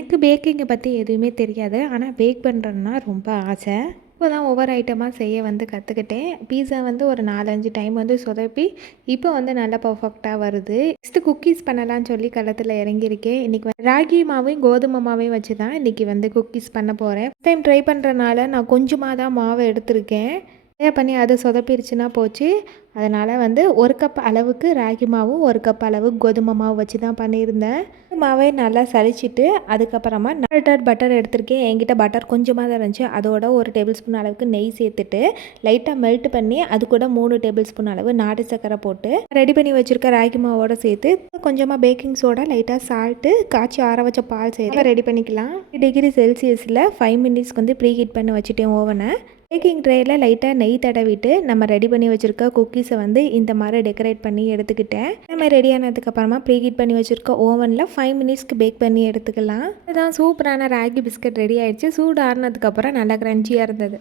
எனக்கு பேக்கிங்கை பற்றி எதுவுமே தெரியாது. ஆனால் பேக் பண்ணுறதுனா ரொம்ப ஆசை. இப்போ தான் ஒவ்வொரு ஐட்டமாக செய்ய கற்றுக்கிட்டேன். பீஸா ஒரு 4, 5 டைம் சொதப்பி இப்போ நல்லா பர்ஃபெக்டாக வருது. நெக்ஸ்ட்டு குக்கீஸ் பண்ணலான்னு சொல்லி களத்தில் இறங்கியிருக்கேன். இன்றைக்கி ராகி மாவையும் கோதுமை மாவையும் வச்சு தான் இன்றைக்கி குக்கீஸ் பண்ண போகிறேன். ஃபஸ்ட் டைம் ட்ரை பண்ணுறனால நான் கொஞ்சமாக தான் மாவை எடுத்திருக்கேன். நிறையா பண்ணி அது சொதப்பிருச்சுன்னா போச்சு. அதனால் 1 கப் அளவுக்கு ராகி மாவும் 1 கப் அளவு கோதுமை மாவு வச்சு தான் பண்ணியிருந்தேன். மாவை நல்லா சலிச்சிட்டு அதுக்கப்புறமா பட்டர் எடுத்திருக்கேன். என்கிட்ட பட்டர் கொஞ்சமாக தான் இருந்துச்சு. அதோட 1 டேபிள் ஸ்பூன் அளவுக்கு நெய் சேர்த்துட்டு லைட்டாக மெல்ட் பண்ணி அது கூட 3 டேபிள் ஸ்பூன் அளவு நாட்டு சர்க்கரை போட்டு ரெடி பண்ணி வச்சுருக்க ராகி மாவோட சேர்த்து கொஞ்சமாக பேக்கிங் சோடா, லைட்டாக சால்ட்டு, காய்ச்சி ஆற வச்ச பால் சேர்த்து ரெடி பண்ணிக்கலாம். டிகிரி செல்சியஸில் 5 மினிட்ஸ்க்கு ப்ரீ ஹீட் பண்ணி வச்சுட்டேன் ஓவனை. பேக்கிங் ட்ரேயில் லைட்டாக நெய் தடவிட்டு நம்ம ரெடி பண்ணி வச்சுருக்க குக்கீஸை இந்த மாதிரி டெக்கரேட் பண்ணி எடுத்துக்கிட்டேன். இந்த மாதிரி ரெடி ஆனதுக்கப்புறமா ப்ரீ ஹீட் பண்ணி வச்சுருக்க ஓவனில் 5 மினிட்ஸ்க்கு பேக் பண்ணி எடுத்துக்கலாம். இதுதான் சூப்பரான ராகி பிஸ்கட் ரெடி ஆயிடுச்சு. சூடு ஆறினதுக்கப்புறம் நல்லா க்ரன்ச்சியாக இருந்தது.